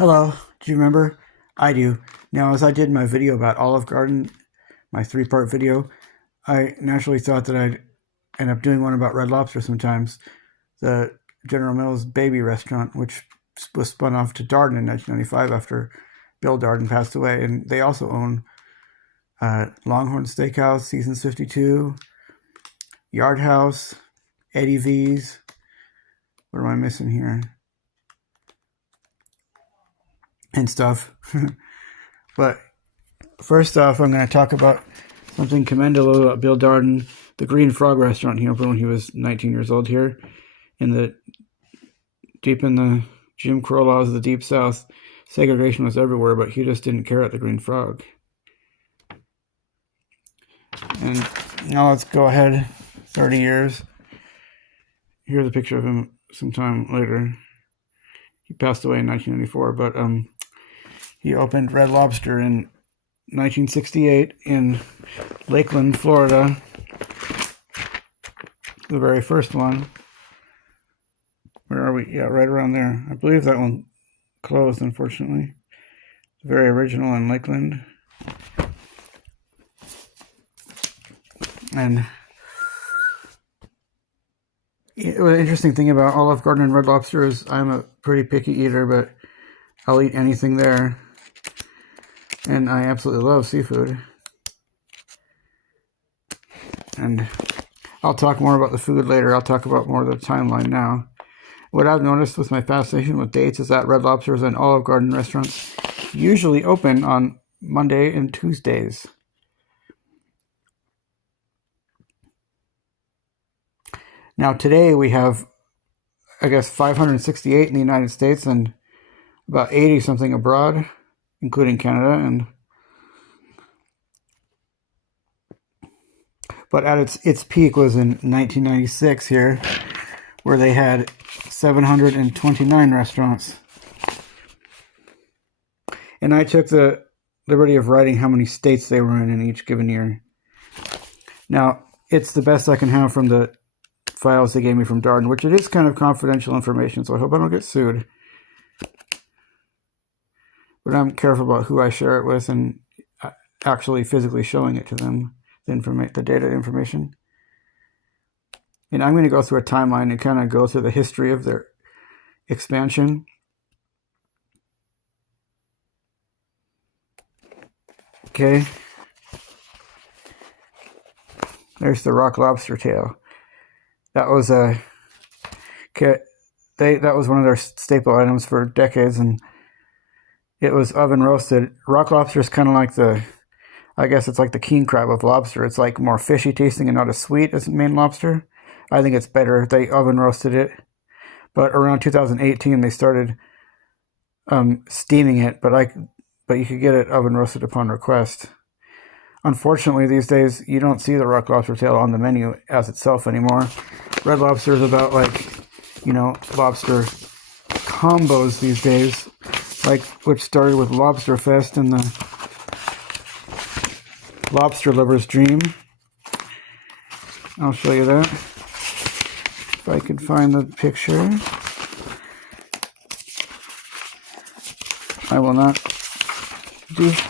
Hello, do you remember? I do. Now, as I did my video about Olive Garden, my three-part video, I naturally thought that I'd end up doing one about Red Lobster sometimes, the General Mills baby restaurant, which was spun off to Darden in 1995 after Bill Darden passed away. And they also own Longhorn Steakhouse, Seasons 52, Yard House, Eddie V's. What am I missing here? And stuff. But first off, I'm going to talk about something commendable about Bill Darden, the Green Frog restaurant he opened when he was 19 years old here deep in the Jim Crow laws of the Deep South. Segregation was everywhere, but he just didn't care at the Green Frog. And now let's go ahead 30 years. Here's a picture of him sometime later. He passed away in 1994, but he opened Red Lobster in 1968 in Lakeland, Florida. The very first one. Where are we? Yeah, right around there. I believe that one closed, unfortunately. It's very original in Lakeland. And the interesting thing about Olive Garden and Red Lobster is I'm a pretty picky eater, but I'll eat anything there. And I absolutely love seafood. And I'll talk more about the food later. I'll talk about more of the timeline now. What I've noticed with my fascination with dates is that Red Lobsters and Olive Garden restaurants usually open on Monday and Tuesdays. Now today we have, I guess, 568 in the United States and about 80 something abroad, including Canada. But at its peak was in 1996 here, where they had 729 restaurants. And I took the liberty of writing how many states they were in each given year. Now, it's the best I can have from the files they gave me from Darden, which it is kind of confidential information, so I hope I don't get sued. But I'm careful about who I share it with and actually physically showing it to them, the data information. And I'm going to go through a timeline and kind of go through the history of their expansion. Okay. There's the rock lobster tail. That was that was one of their staple items for decades, and it was oven roasted. Rock lobster is kind of like I guess it's like the king crab of lobster. It's like more fishy tasting and not as sweet as Maine lobster. I think it's better. They oven roasted it. But around 2018, they started steaming it, but you could get it oven roasted upon request. Unfortunately, these days, you don't see the rock lobster tail on the menu as itself anymore. Red Lobster is about lobster combos these days, which started with Lobster Fest and the Lobster Lover's Dream. I'll show you that. If I could find the picture.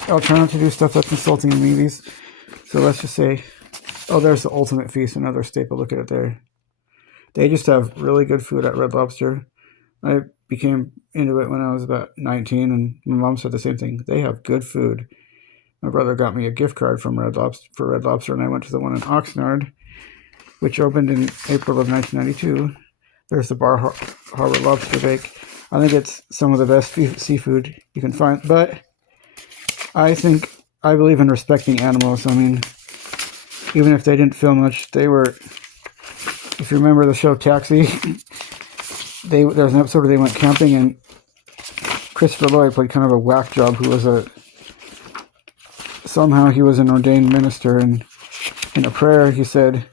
I'll try not to do stuff that's insulting in movies. So let's just say, there's the Ultimate Feast, another staple. Look at it there. They just have really good food at Red Lobster. I became into it when I was about 19, and my mom said the same thing. They have good food. My brother got me a gift card from Red Lobster, and I went to the one in Oxnard, which opened in April of 1992. There's the Bar Harbor Lobster Bake. I think it's some of the best seafood you can find, but I believe in respecting animals. I mean, even if they didn't feel much, they were, if you remember the show Taxi, there was an episode where they went camping, and Christopher Lloyd played kind of a whack job who was somehow he was an ordained minister, and in a prayer he said,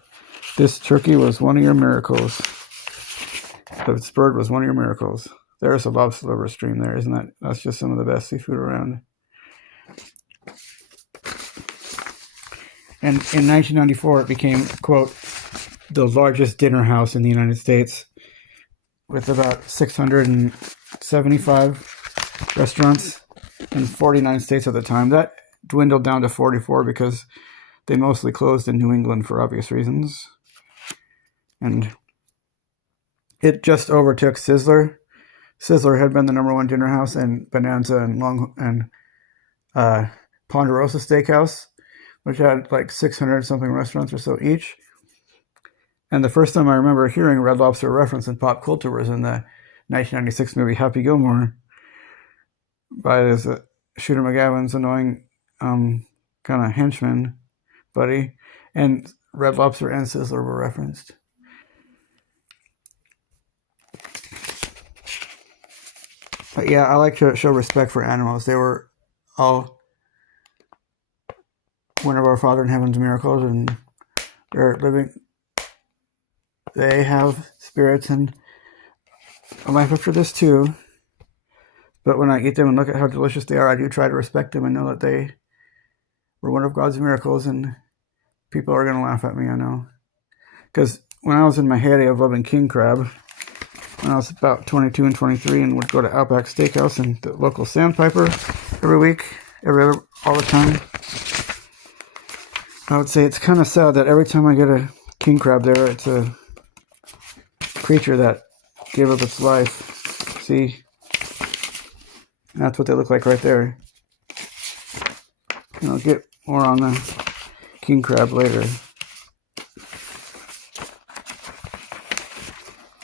"This turkey was one of your miracles. This bird was one of your miracles." There's a lobster liver stream there, isn't that? That's just some of the best seafood around. And in 1994, it became, quote, the largest dinner house in the United States, with about 675 restaurants in 49 states at the time. That dwindled down to 44 because they mostly closed in New England for obvious reasons. And it just overtook Sizzler. Sizzler had been the #1 dinner house, and Bonanza and Ponderosa Steakhouse, which had like 600 something restaurants or so each. And the first time I remember hearing Red Lobster reference in pop culture was in the 1996 movie Happy Gilmore by this Shooter McGavin's annoying kind of henchman buddy, and Red Lobster and Sizzler were referenced. But yeah, I like to show respect for animals. They were all one of our Father in Heaven's miracles, and they're living. They have spirits and a life after this too. But when I eat them and look at how delicious they are, I do try to respect them and know that they were one of God's miracles, and people are going to laugh at me, I know. Because when I was in my heyday of loving king crab, when I was about 22 and 23 and would go to Outback Steakhouse and the local Sandpiper every week, all the time, I would say it's kind of sad that every time I get a king crab there, it's a creature that gave up its life. See? That's what they look like right there. And I'll get more on the king crab later.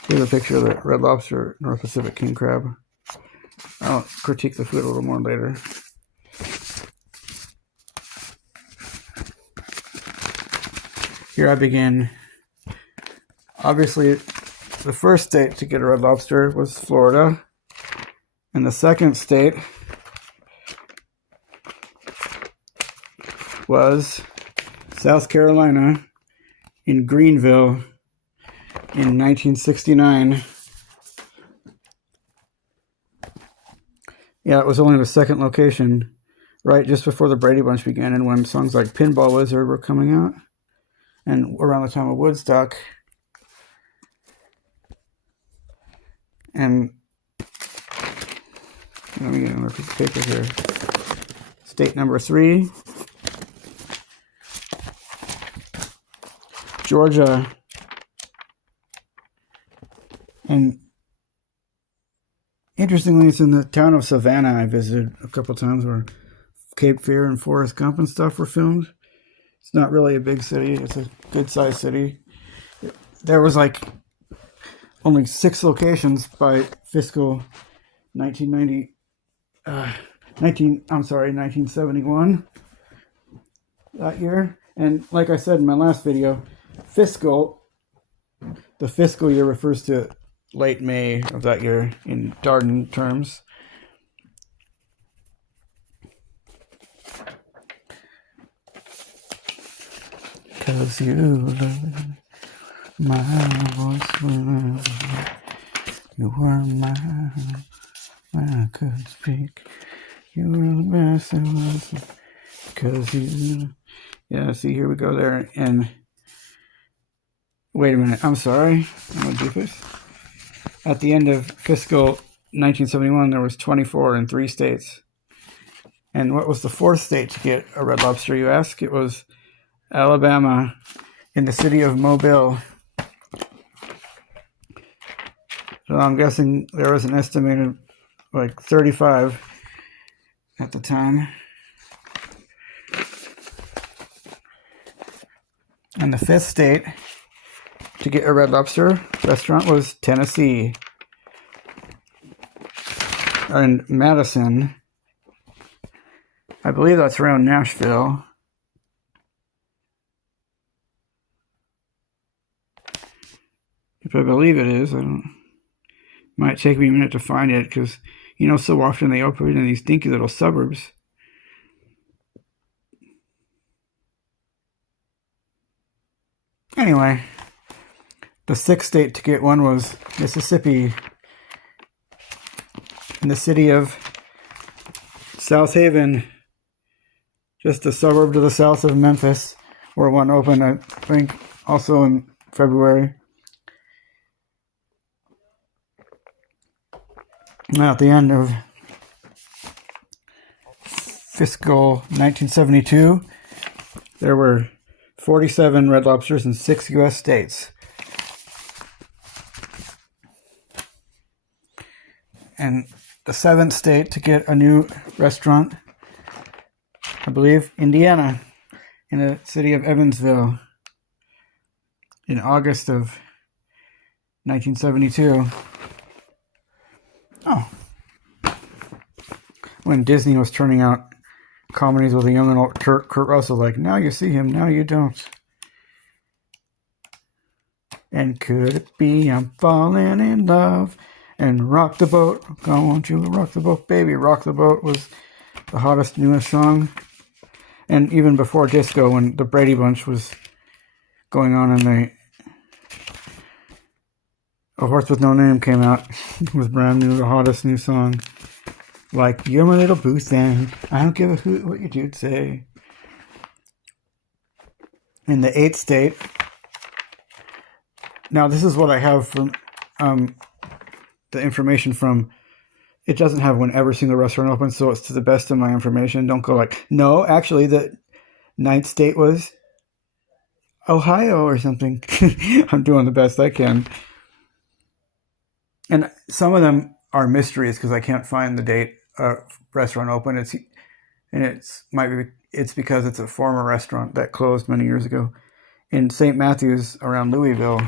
Here's a picture of the Red Lobster North Pacific king crab. I'll critique the food a little more later. Here I begin. Obviously, the first state to get a Red Lobster was Florida. And the second state was South Carolina in Greenville in 1969. Yeah, it was only the second location, right just before the Brady Bunch began and when songs like Pinball Wizard were coming out, and around the time of Woodstock. And let me get another piece of paper here. State number 3, Georgia. And interestingly, it's in the town of Savannah I visited a couple times where Cape Fear and Forrest Gump and stuff were filmed. It's not really a big city. It's a good-sized city. There was like only 6 locations by fiscal 1971 that year. And like I said in my last video, the fiscal year refers to late May of that year in Darden terms. Cause you love my voice when you were mine when I could speak. You were the best there was. Cause you, yeah. See, here we go there. And wait a minute. I'm sorry. I'm gonna do this. At the end of fiscal 1971, there was 24 in 3 states. And what was the 4th state to get a Red Lobster, you ask? It was Alabama, in the city of Mobile. So I'm guessing there was an estimated like 35 at the time. And the 5th state to get a Red Lobster restaurant was Tennessee. And Madison. I believe that's around Nashville. If I believe it is, might take me a minute to find it because, you know, so often they operate in these dinky little suburbs. Anyway, the 6th state to get one was Mississippi, in the city of South Haven, just a suburb to the south of Memphis, where one opened, I think, also in February. Now, at the end of fiscal 1972, there were 47 Red Lobsters in 6 U.S. states. And the 7th state to get a new restaurant, I believe, Indiana, in the city of Evansville, in August of 1972. Oh. When Disney was turning out comedies with a young and old Kurt Russell, like, now you see him, now you don't. And could it be I'm falling in love? And rock the boat, go won't you rock the boat, baby. Rock the boat was the hottest, newest song. And even before disco, when the Brady Bunch was going on and A Horse with No Name came out, it was brand new, the hottest new song. Like, you're my little boo thing, I don't give a hoot what your dude say. In the 8th state, now this is what I have from the information from, it doesn't have whenever seen the restaurant open, so it's to the best of my information. Don't go like, no, actually the 9th state was Ohio or something. I'm doing the best I can. And some of them are mysteries because I can't find the date restaurant open. It's because it's a former restaurant that closed many years ago in St. Matthews around Louisville,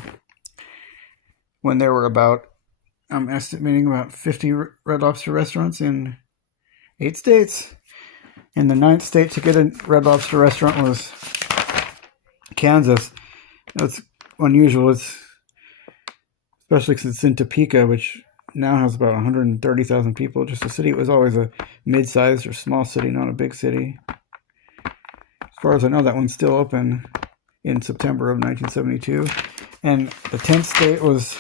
when there were about, I'm estimating, about 50 Red Lobster restaurants in 8 states. And the 9th state to get a Red Lobster restaurant was Kansas. That's unusual. It's especially because it's in Topeka, which now has about 130,000 people. Just a city. It was always a mid-sized or small city, not a big city. As far as I know, that one's still open in September of 1972. And the 10th state was,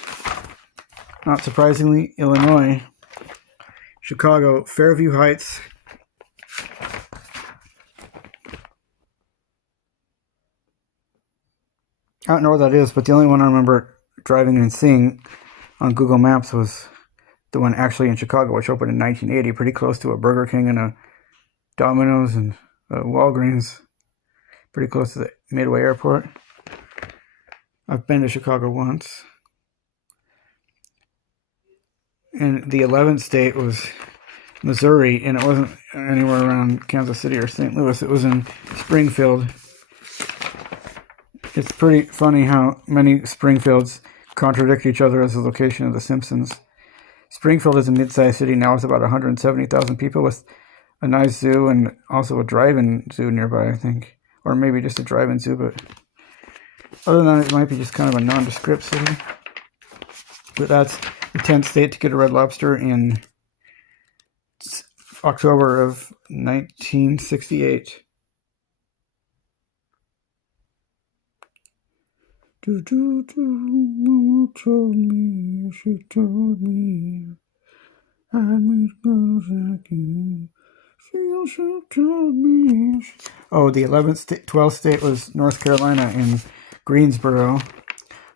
not surprisingly, Illinois. Chicago, Fairview Heights. I don't know where that is, but the only one I remember driving and seeing on Google Maps was the one actually in Chicago, which opened in 1980, pretty close to a Burger King and a Domino's and a Walgreens, pretty close to the Midway Airport. I've been to Chicago once. And the 11th state was Missouri, and it wasn't anywhere around Kansas City or St. Louis. It was in Springfield. It's pretty funny how many Springfields contradict each other as the location of The Simpsons. Springfield is a mid-sized city now with about 170,000 people, with a nice zoo and also a drive-in zoo nearby, I think. Or maybe just a drive-in zoo, but other than that, it might be just kind of a nondescript city. But that's the 10th state to get a Red Lobster in October of 1968. Mama told me, she told me, I'd meet girls like you. She also told me. Oh, the 12th state was North Carolina in Greensboro.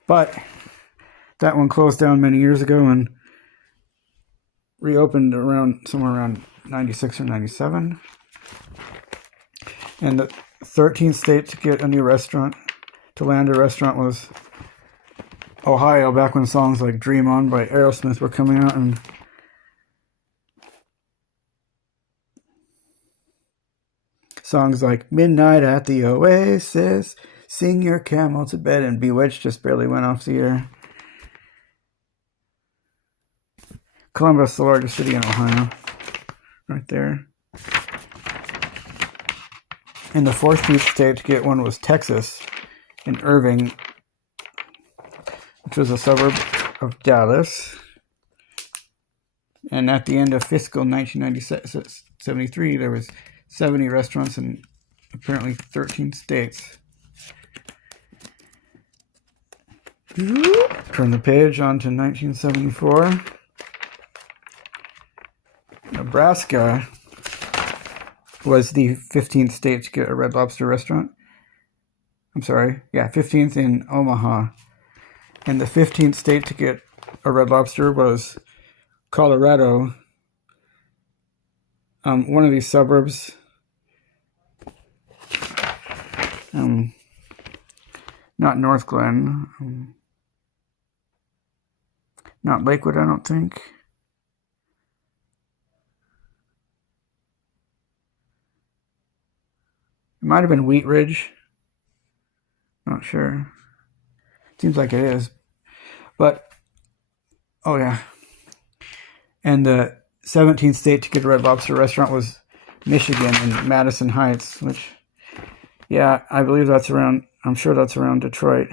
But that one closed down many years ago and reopened somewhere around 96 or 97. And the 13th state to get a new restaurant, to land a restaurant, was Ohio, back when songs like Dream On by Aerosmith were coming out, and songs like Midnight at the Oasis, Sing Your Camel to Bed, and Bewitched just barely went off the air. Columbus, the largest city in Ohio, right there. And the 14th state to get one was Texas, in Irving, which was a suburb of Dallas. And at the end of fiscal 1973, there was 70 restaurants in apparently 13 states. Turn the page on to 1974. Nebraska was the 15th state to get a Red Lobster restaurant. 15th in Omaha. And the 15th state to get a Red Lobster was Colorado. One of these suburbs Not North Glen. Not Lakewood, I don't think. It might have been Wheat Ridge. Not sure. Seems like it is. But, oh yeah. And the 17th state to get a Red Lobster restaurant was Michigan in Madison Heights, which, yeah, I believe that's around, I'm sure that's around Detroit.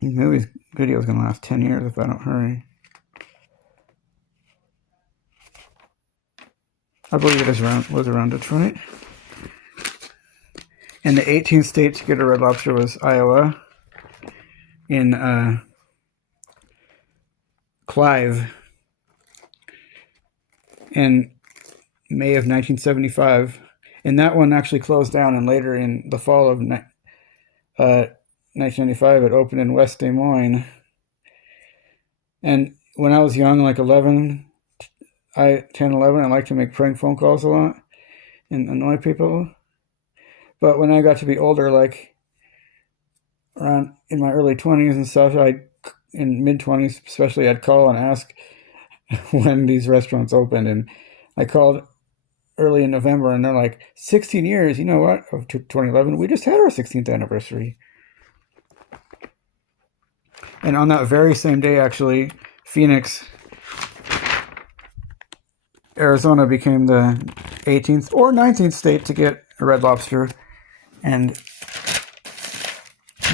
This movie video is going to last 10 years if I don't hurry. I believe it was around Detroit. And the 18th state to get a Red Lobster was Iowa in Clive in May of 1975. And that one actually closed down, and later in the fall of 1995, it opened in West Des Moines. And when I was young, like 10, 11, I liked to make prank phone calls a lot and annoy people. But when I got to be older, like around in my early 20s and stuff, in mid 20s especially, I'd call and ask when these restaurants opened. And I called early in November, and they're like, 16 years, you know what, of 2011, we just had our 16th anniversary. And on that very same day, actually, Phoenix, Arizona became the 18th or 19th state to get a Red Lobster. And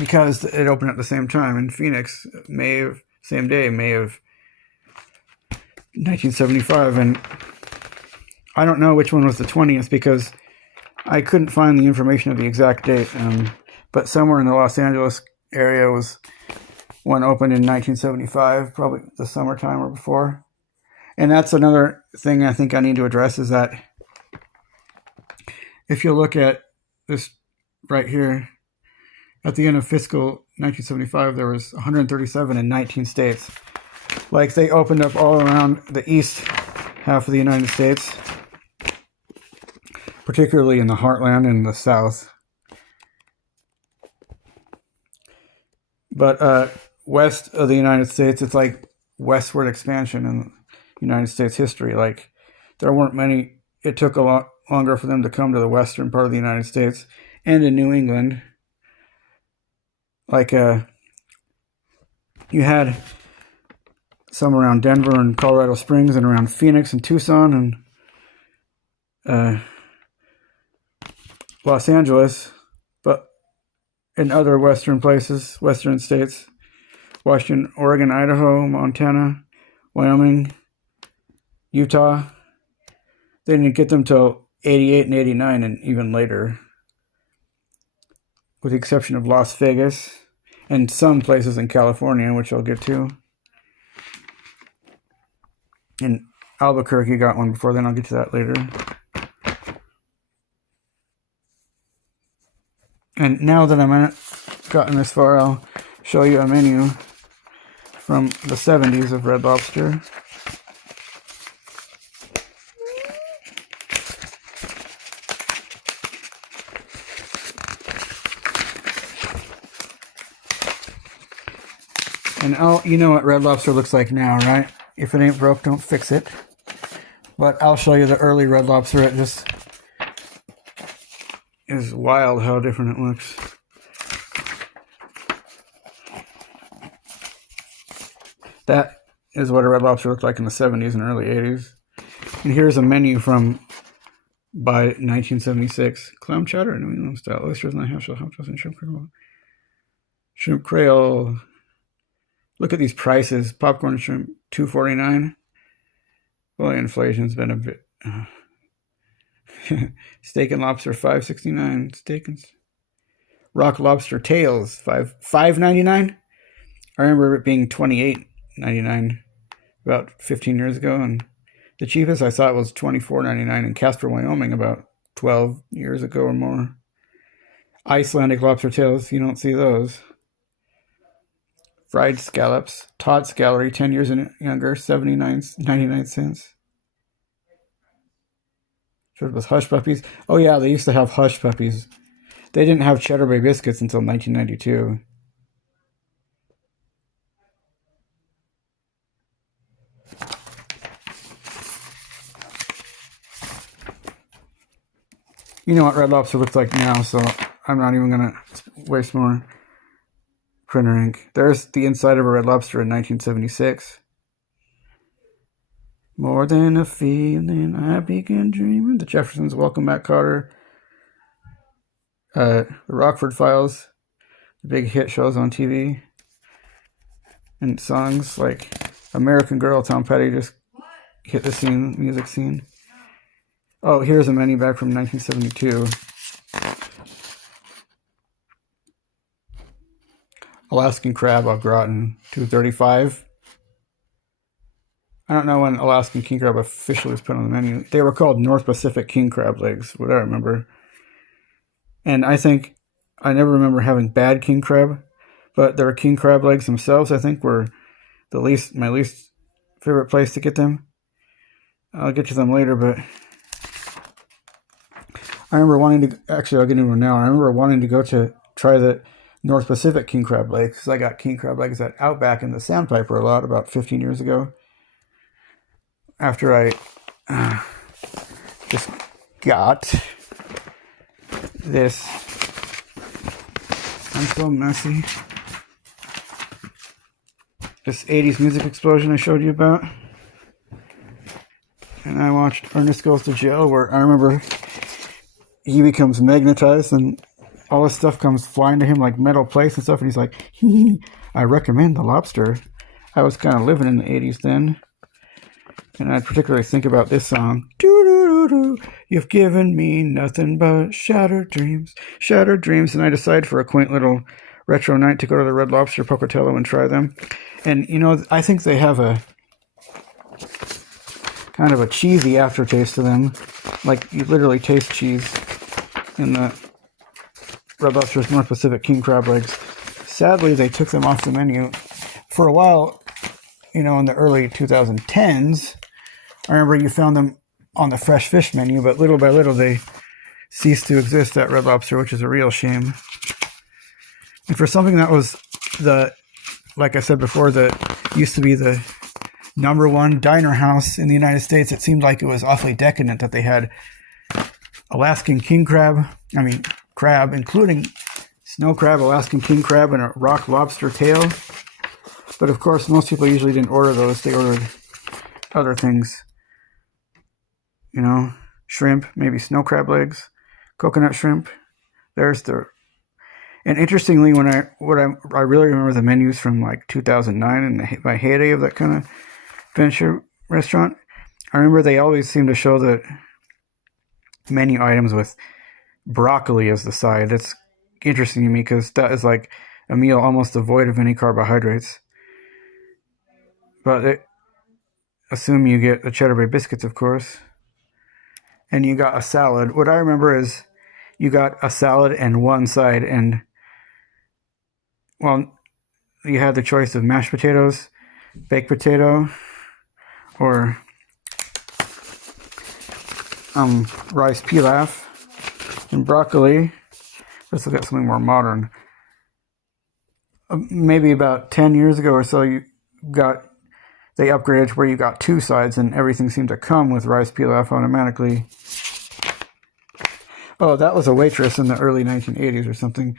because it opened at the same time in Phoenix, May of 1975. And I don't know which one was the 20th because I couldn't find the information of the exact date. But somewhere in the Los Angeles area was one opened in 1975, probably the summertime or before. And that's another thing I think I need to address, is that if you look at this right here, at the end of fiscal 1975, there was 137 in 19 states. Like, they opened up all around the east half of the United States, particularly in the heartland and the south. But west of the United States, it's like westward expansion in United States history. Like, there weren't many. It took a lot longer for them to come to the western part of the United States and in New England. Like, you had some around Denver and Colorado Springs, and around Phoenix and Tucson and Los Angeles, but in other western places, western states, Washington, Oregon, Idaho, Montana, Wyoming, Utah, they didn't get them till 88 and 89 and even later, with the exception of Las Vegas and some places in California, which I'll get to. And Albuquerque got one before then. I'll get to that later. And now that I'm gotten this far, I'll show you a menu from the 70s of Red Lobster. And you know what Red Lobster looks like now, right? If it ain't broke, don't fix it. But I'll show you the early Red Lobster. It just is wild how different it looks. That is what a Red Lobster looked like in the 70s and early 80s. And here's a menu from by 1976. Clam chowder, New England style, oysters and half shell, and shrimp creole. Shrimp creole. Look at these prices. Popcorn and shrimp, $2.49. Well, inflation's been a bit. Steak and lobster, $5.69. Steak and rock lobster tails, $5.99. I remember it being $28.99 about 15 years ago, and the cheapest I saw it was $24.99 in Casper, Wyoming, about 12 years ago or more. Icelandic lobster tails, you don't see those. Fried scallops, Todd's Gallery, 10 years and younger, $79.99. So it was Hush Puppies. Oh yeah, they used to have Hush Puppies. They didn't have Cheddar Bay biscuits until 1992. You know what Red Lobster looks like now, so I'm not even going to waste more printer ink. There's the inside of a Red Lobster in 1976. More than a feeling, I began dreaming. The Jeffersons, Welcome Back, Kotter. The Rockford Files, the big hit shows on TV. And songs like American Girl, Tom Petty just hit the scene, music scene. Oh, here's a menu back from 1972. Alaskan crab au gratin, $2.35. I don't know when Alaskan king crab officially was put on the menu. They were called North Pacific king crab legs, what I remember. And I think I never remember having bad king crab, but their king crab legs themselves, I think, were my least favorite place to get them. I'll get to them later, but I remember wanting to, actually I'll get into it now. I remember wanting to go to try the North Pacific king crab legs, because I got king crab legs at Outback in the Sandpiper a lot about 15 years ago. After I just got this, I'm so messy, this 80s music explosion I showed you about. And I watched Ernest Goes to Jail, where I remember he becomes magnetized and all this stuff comes flying to him like metal plates and stuff, and he's like, I recommend the Lobster. I was kind of living in the 80s then, and I particularly think about this song. Doo-doo-doo-doo. You've given me nothing but shattered dreams, and I decide for a quaint little retro night to go to the Red Lobster Pocatello and try them. And you know, I think they have a kind of a cheesy aftertaste to them, like you literally taste cheese in the Red Lobster's North Pacific king crab legs. Sadly, they took them off the menu for a while. You know, in the early 2010s, I remember you found them on the fresh fish menu, but little by little they ceased to exist at Red Lobster, which is a real shame. And for something that was like I said before, that used to be the #1 diner house in the United States, it seemed like it was awfully decadent that they had Alaskan king crab, crab, including snow crab, Alaskan king crab, and a rock lobster tail. But of course, most people usually didn't order those. They ordered other things. You know, shrimp, maybe snow crab legs, coconut shrimp. There's the... And interestingly, I really remember the menus from like 2009 and my heyday of that kind of venture restaurant. I remember they always seemed to show the menu items with broccoli as the side. That's interesting to me because that is like a meal almost devoid of any carbohydrates. But assume you get the Cheddar Bay biscuits, of course, and you got a salad. What I remember is you got a salad and one side, and well, you had the choice of mashed potatoes, baked potato, or rice pilaf, and broccoli. Let's look at something more modern. Maybe about 10 years ago or so, they upgraded to where you got two sides and everything seemed to come with rice pilaf automatically. Oh, that was a waitress in the early 1980s or something,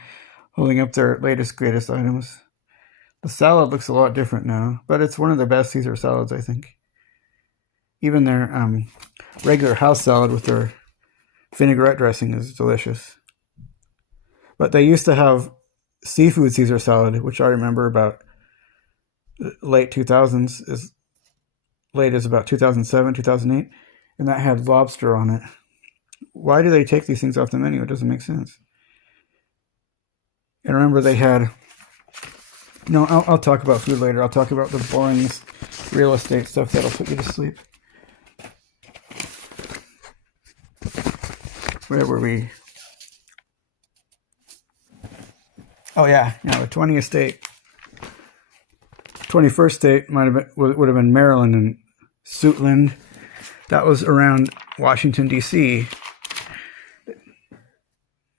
holding up their latest, greatest items. The salad looks a lot different now, but it's one of the best Caesar salads, I think. Even their regular house salad with their vinaigrette dressing is delicious. But they used to have seafood Caesar salad, which I remember about late 2000s, as late as about 2007, 2008, and that had lobster on it. Why do they take these things off the menu? It doesn't make sense. And remember they had... No, I'll talk about food later. I'll talk about the boring real estate stuff that'll put you to sleep. Where were we? Oh yeah, the 20th state. 21st state would have been Maryland and Suitland. That was around Washington, D.C.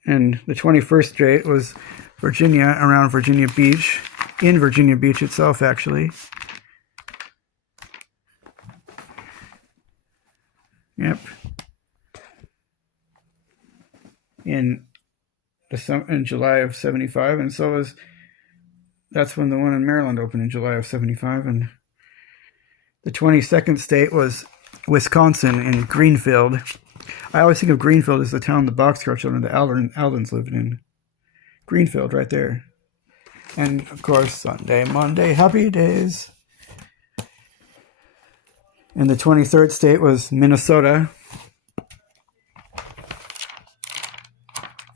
And the 21st state was Virginia, around Virginia Beach, in Virginia Beach itself, actually. Yep. In July of 75, and that's when the one in Maryland opened in July of 75. And the 22nd state was Wisconsin in Greenfield. I always think of Greenfield as the town the Boxcar Children, the Aldens lived in. Greenfield, right there. And of course, Sunday, Monday, happy days. And the 23rd state was Minnesota.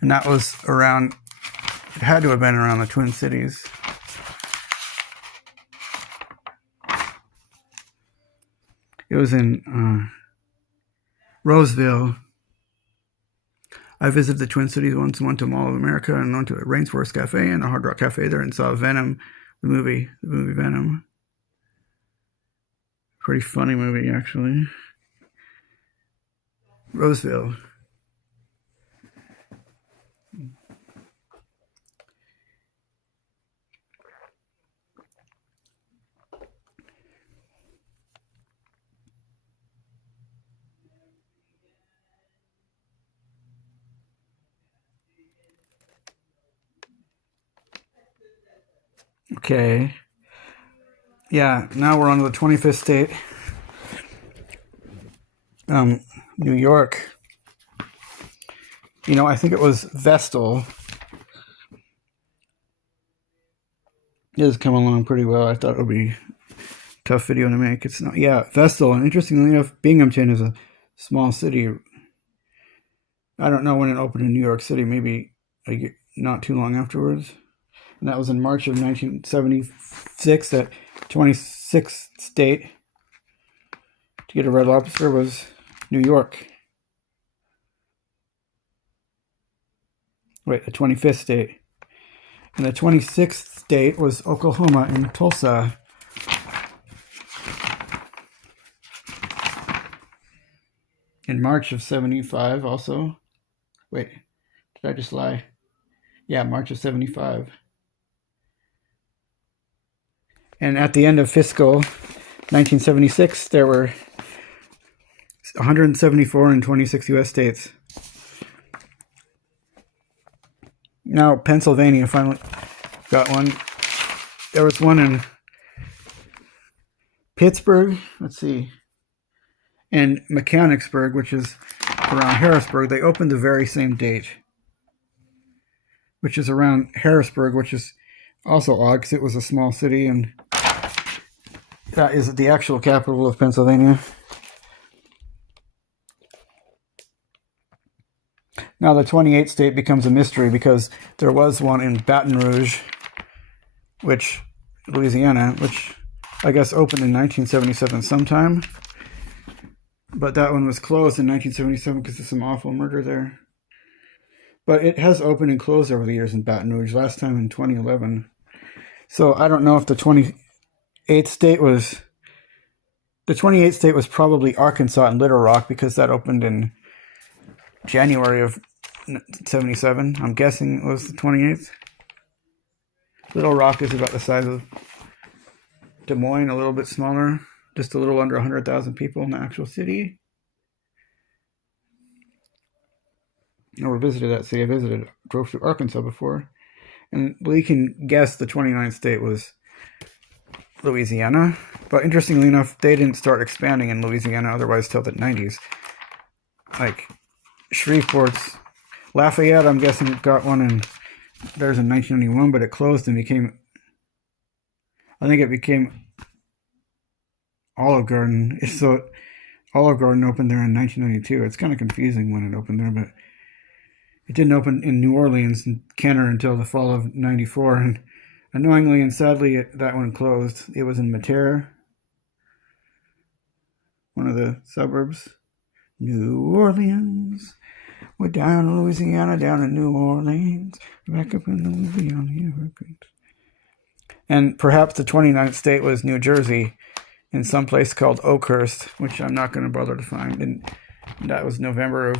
And that was around, it had to have been around the Twin Cities. It was in Roseville. I visited the Twin Cities once, went to Mall of America, and went to a Rainforest Cafe and a Hard Rock Cafe there, and saw Venom, the movie Venom. Pretty funny movie, actually. Roseville. Okay. Yeah, now we're on to the 25th state. New York. I think it was Vestal. It has come along pretty well. I thought it would be a tough video to make. It's not. Yeah, Vestal. And interestingly enough, Binghamton is a small city. I don't know when it opened in New York City. Maybe not too long afterwards. And that was in March of 1976. That 26th state to get a Red Lobster was New York. Wait, the 25th state. And the 26th state was Oklahoma in Tulsa. In March of 75 also. Wait, did I just lie? Yeah, March of 75. And at the end of fiscal 1976, there were 174 in 26 U.S. states. Now, Pennsylvania finally got one. There was one in Pittsburgh, let's see, and Mechanicsburg, which is around Harrisburg. They opened the very same date, which is around Harrisburg, which is also odd because it was a small city, and that is the actual capital of Pennsylvania. Now the 28th state becomes a mystery because there was one in Baton Rouge, Louisiana, which I guess opened in 1977 sometime. But that one was closed in 1977 because of some awful murder there. But it has opened and closed over the years in Baton Rouge, last time in 2011. So I don't know if the 28th state was... The 28th state was probably Arkansas and Little Rock because that opened in January of 77. I'm guessing it was the 28th. Little Rock is about the size of Des Moines, a little bit smaller, just a little under 100,000 people in the actual city. I never visited that city. Drove through Arkansas before. And we can guess the 29th state was Louisiana. But interestingly enough, they didn't start expanding in Louisiana otherwise till the 90s. Like Shreveport's, Lafayette, I'm guessing, got one in 1991, but it closed and became, I think it became Olive Garden. So Olive Garden opened there in 1992. It's kind of confusing when it opened there, but it didn't open in New Orleans and Kenner until the fall of 94. And annoyingly and sadly, that one closed. It was in Materre, one of the suburbs. New Orleans. We're down in Louisiana, down in New Orleans. Back up in Louisiana. And perhaps the 29th state was New Jersey, in some place called Oakhurst, which I'm not going to bother to find. And That was November of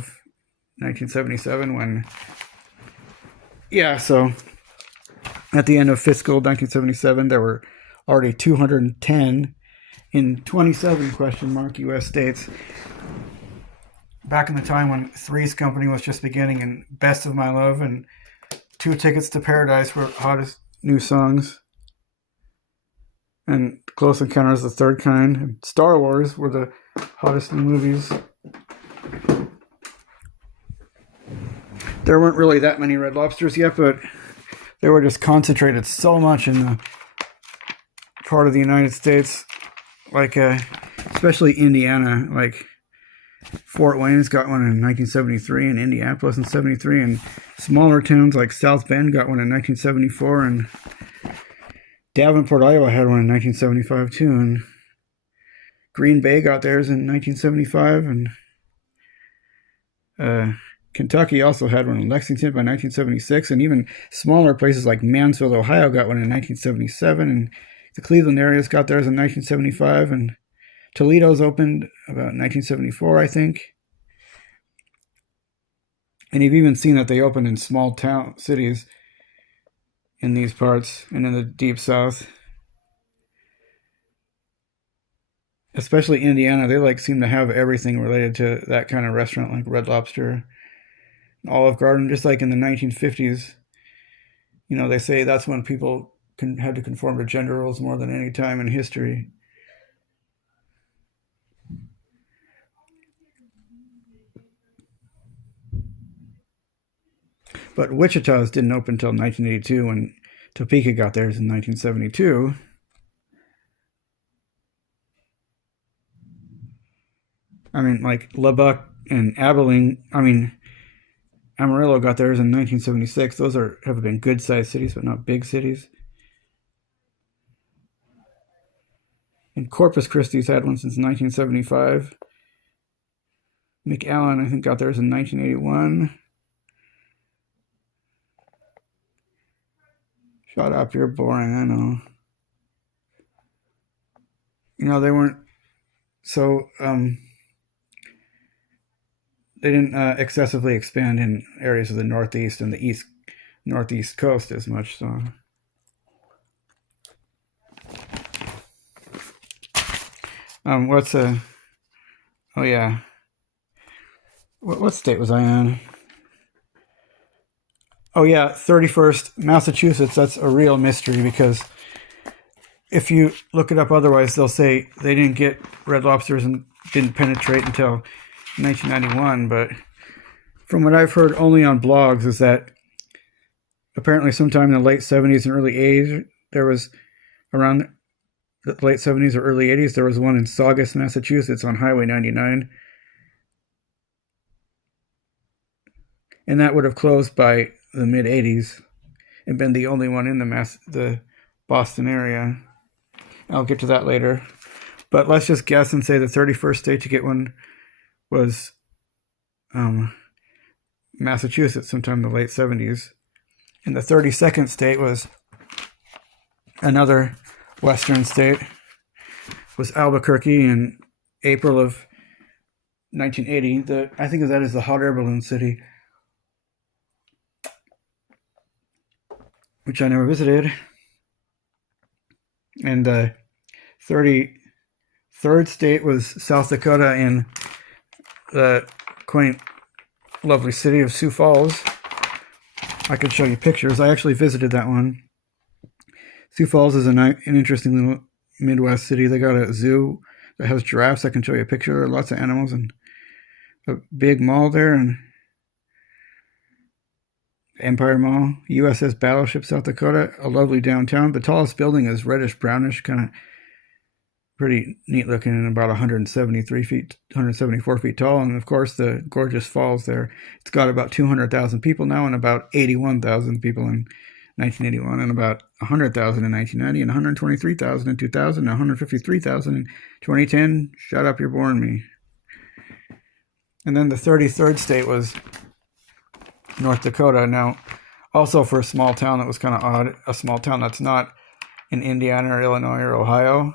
1977 when, yeah, so at the end of fiscal 1977, there were already 210 in 27 question mark U.S. states. Back in the time when Three's Company was just beginning and Best of My Love and Two Tickets to Paradise were hottest new songs. And Close Encounters of the Third Kind and Star Wars were the hottest new movies. There weren't really that many Red Lobsters yet, but they were just concentrated so much in the part of the United States, like especially Indiana. Like Fort Wayne's got one in 1973, and Indianapolis in 73, and smaller towns like South Bend got one in 1974, and Davenport, Iowa had one in 1975 too, and Green Bay got theirs in 1975, and Kentucky also had one in Lexington by 1976, and even smaller places like Mansfield, Ohio got one in 1977, and the Cleveland areas got theirs in 1975, and Toledo's opened about 1974, I think. And you've even seen that they opened in small town cities in these parts and in the deep south. Especially Indiana, they seem to have everything related to that kind of restaurant, like Red Lobster, Olive Garden, just like in the 1950s. They say that's when people had to conform to gender roles more than any time in history. But Wichita's didn't open until 1982 when Topeka got theirs in 1972. Like Lubbock and Abilene, Amarillo got theirs in 1976. Those have been good-sized cities, but not big cities. And Corpus Christi's had one since 1975. McAllen, I think, got theirs in 1981. Shut up, you're boring, I know. They weren't so, they didn't excessively expand in areas of the Northeast and the Northeast coast as much, so. Oh yeah. What state was I in? Oh yeah, 31st, Massachusetts. That's a real mystery because if you look it up otherwise, they'll say they didn't get Red Lobsters and didn't penetrate until 1991. But from what I've heard only on blogs is that apparently sometime in the late 70s and early 80s, there was around the late 70s or early 80s, there was one in Saugus, Massachusetts on Highway 99. And that would have closed by the mid 80s and been the only one in the Boston area. I'll get to that later. But let's just guess and say the 31st state to get one was Massachusetts sometime in the late 70s. And the 32nd state was another western state, was Albuquerque in April of 1980. I think of that as the hot air balloon city, which I never visited. And the 33rd state was South Dakota in the quaint, lovely city of Sioux Falls. I could show you pictures. I actually visited that one. Sioux Falls is an interesting little Midwest city. They got a zoo that has giraffes. I can show you a picture. Lots of animals and a big mall there, and Empire Mall, USS Battleship, South Dakota, a lovely downtown. The tallest building is reddish brownish, kind of pretty neat looking, and about 174 feet tall. And of course, the gorgeous falls there. It's got about 200,000 people now, and about 81,000 people in 1981, and about 100,000 in 1990, and 123,000 in 2000, and 153,000 in 2010. Shut up, you're boring me. And then the 33rd state was North Dakota. Now, also for a small town that was kind of odd, a small town that's not in Indiana or Illinois or Ohio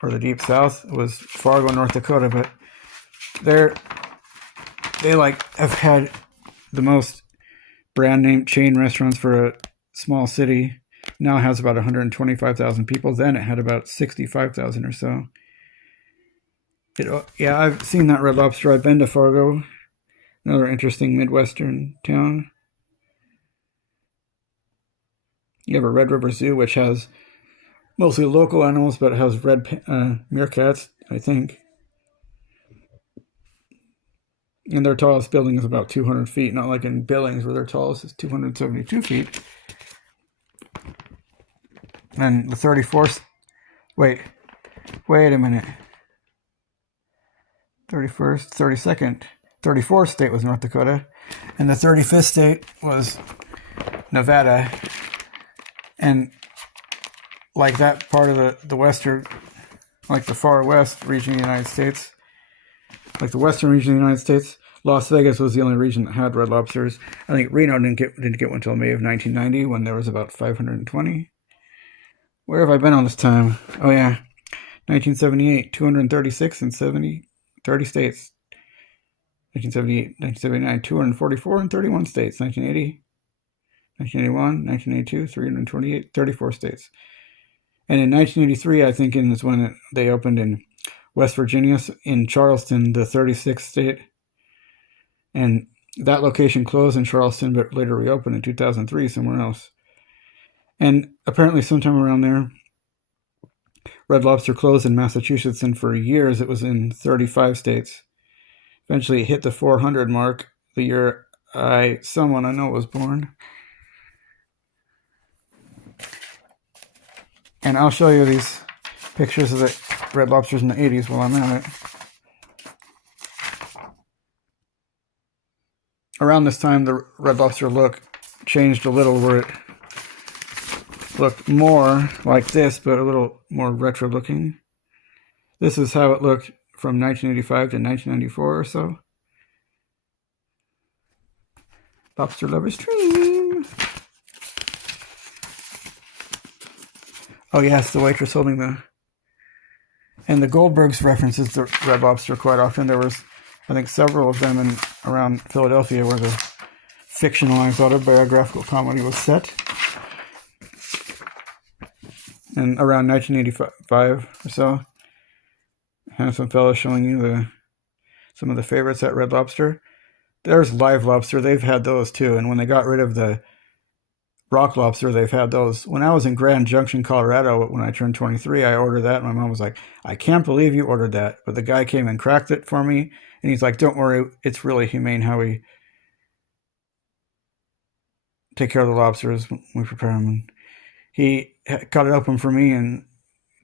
or the Deep South, it was Fargo, North Dakota. But they like have had the most brand name chain restaurants for a small city. Now it has about 125,000 people. Then it had about 65,000 or so. Yeah, I've seen that Red Lobster. I've been to Fargo, another interesting Midwestern town. You have a Red River Zoo, which has mostly local animals, but it has red meerkats, I think. And their tallest building is about 200 feet, not like in Billings where their tallest is 272 feet. And the 34th, wait a minute. 31st, 32nd, 34th state was North Dakota, and the 35th state was Nevada. And like that part of the western, like the far west region of the United States, like the western region of the United States, Las Vegas was the only region that had Red Lobsters. I think Reno didn't get one until May of 1990 when there was about 520. Where have I been all this time? Oh yeah, 1978, 236 and 30 states. 1978, 1979, 244 and 31 states. 1980, 1981, 1982, 328, 34 states. And in 1983, I think, is when they opened in West Virginia, in Charleston, the 36th state. And that location closed in Charleston, but later reopened in 2003 somewhere else. And apparently sometime around there, Red Lobster closed in Massachusetts, and for years it was in 35 states. Eventually it hit the 400 mark the year someone I know was born. And I'll show you these pictures of the Red Lobsters in the 80s while I'm at it. Around this time, the Red Lobster look changed a little, where it looked more like this, but a little more retro looking. This is how it looked from 1985 to 1994 or so. Lobster Lover's Dream. Oh yes, the waitress holding the... And the Goldbergs references the Red Lobster quite often. There was, I think, several of them around Philadelphia where the fictionalized autobiographical comedy was set. And around 1985 or so, handsome fellow showing you some of the favorites at Red Lobster. There's Live Lobster. They've had those too. And when they got rid of the Rock Lobster, they've had those. When I was in Grand Junction, Colorado, when I turned 23, I ordered that. My mom was like, I can't believe you ordered that. But the guy came and cracked it for me. And he's like, don't worry, it's really humane how we take care of the lobsters when we prepare them. And he cut it open for me and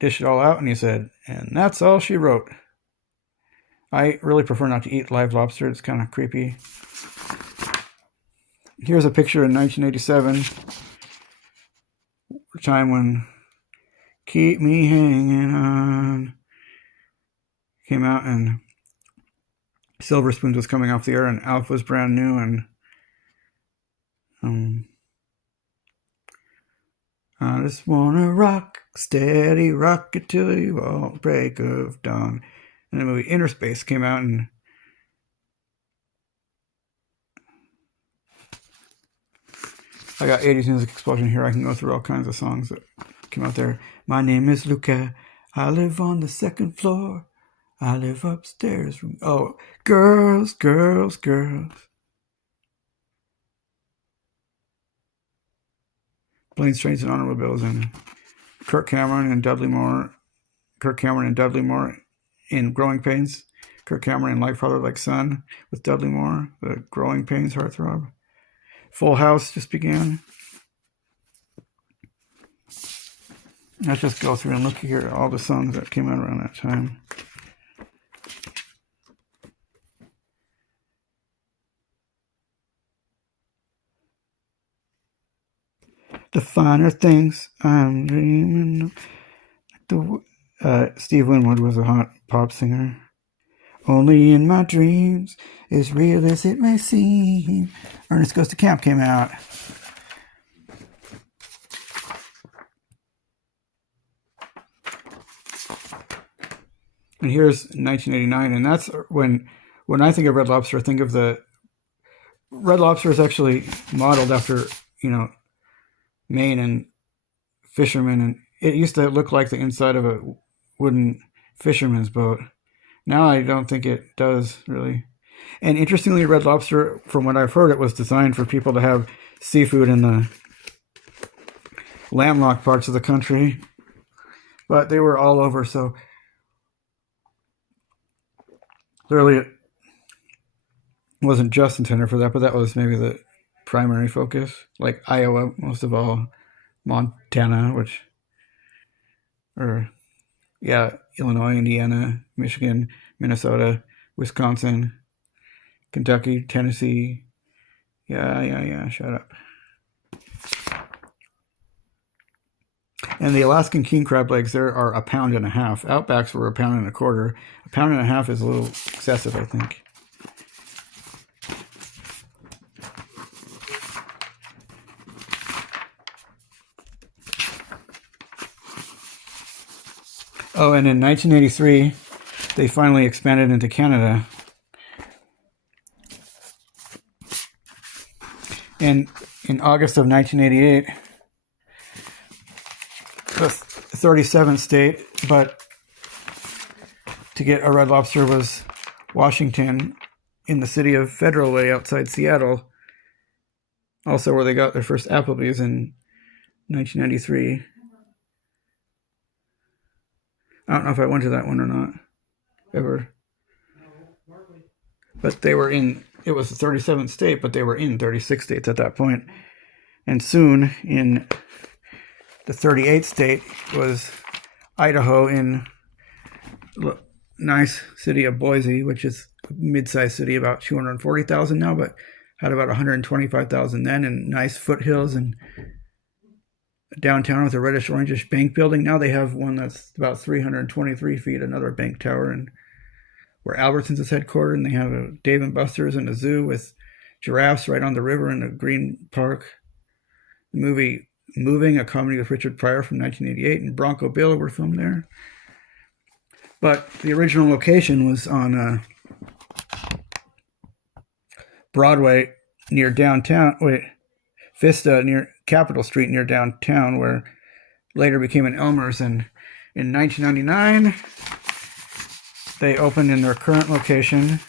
dished it all out. And he said, and that's all she wrote. I really prefer not to eat live lobster. It's kind of creepy. Here's a picture in 1987, a time when Keep Me Hanging On came out, and Silver Spoons was coming off the air, and Alf was brand new, and I just wanna rock, steady, rock it till you all break of dawn. And the movie Inner Space came out, and I got 80s Music Explosion here. I can go through all kinds of songs that came out there. My name is Luca. I live on the second floor. I live upstairs. Oh, girls, girls, girls. Planes, Trains, and Automobiles, and Kirk Cameron and Dudley Moore in Growing Pains. Kirk Cameron in Like Father, Like Son with Dudley Moore, the Growing Pains heartthrob. Full House just began. Let's just go through and look here at all the songs that came out around that time. The finer things I'm dreaming of. Steve Winwood was a hot pop singer. Only in my dreams, as real as it may seem. Ernest Goes to Camp came out. And here's 1989, and that's when when I think of Red Lobster, I think of the Red Lobster is actually modeled after, you know, Maine and fishermen, and it used to look like the inside of a wooden fisherman's boat. Now I don't think it does really. And interestingly, Red Lobster, from what I've heard, it was designed for people to have seafood in the landlocked parts of the country, but they were all over, so clearly it wasn't just intended for that, but that was maybe the primary focus. Like Iowa, most of all, Montana, or yeah, Illinois, Indiana, Michigan, Minnesota, Wisconsin, Kentucky, Tennessee. Yeah, shut up. And the Alaskan king crab legs there are 1.5 pounds. Outbacks were 1.25 pounds. 1.5 pounds is a little excessive, I think. Oh, and in 1983, they finally expanded into Canada. And in August of 1988, the 37th state, but to get a Red Lobster was Washington, in the city of Federal Way outside Seattle, also where they got their first Applebee's in 1993. I don't know if I went to that one or not, ever. But they were in, it was the 37th state, but they were in 36 states at that point. And soon, in the 38th state, was Idaho, in the nice city of Boise, which is a mid-sized city, about 240,000 now, but had about 125,000 then, and nice foothills and downtown with a reddish-orangish bank building. Now they have one that's about 323 feet, another bank tower, and where Albertsons is headquartered, and they have a Dave & Buster's and a zoo with giraffes right on the river in a green park. The movie Moving, a comedy with Richard Pryor from 1988, and Bronco Bill were filmed there. But the original location was on Broadway near downtown, Vista near Capitol Street near downtown, where later became an Elmer's. And in 1999, they opened in their current location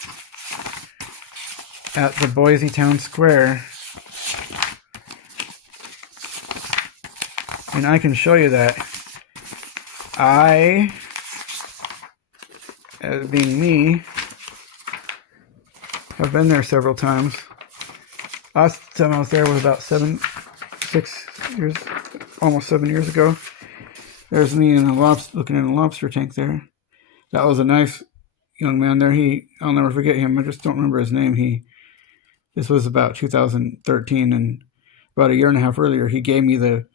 at the Boise Town Square. And I can show you that. I, as being me, have been there several times. Last time I was there was about 6 years, almost 7 years ago. There's me in looking in a lobster tank there. That was a nice young man there. I'll never forget him. I just don't remember his name. This was about 2013, and about a year and a half earlier, he gave me the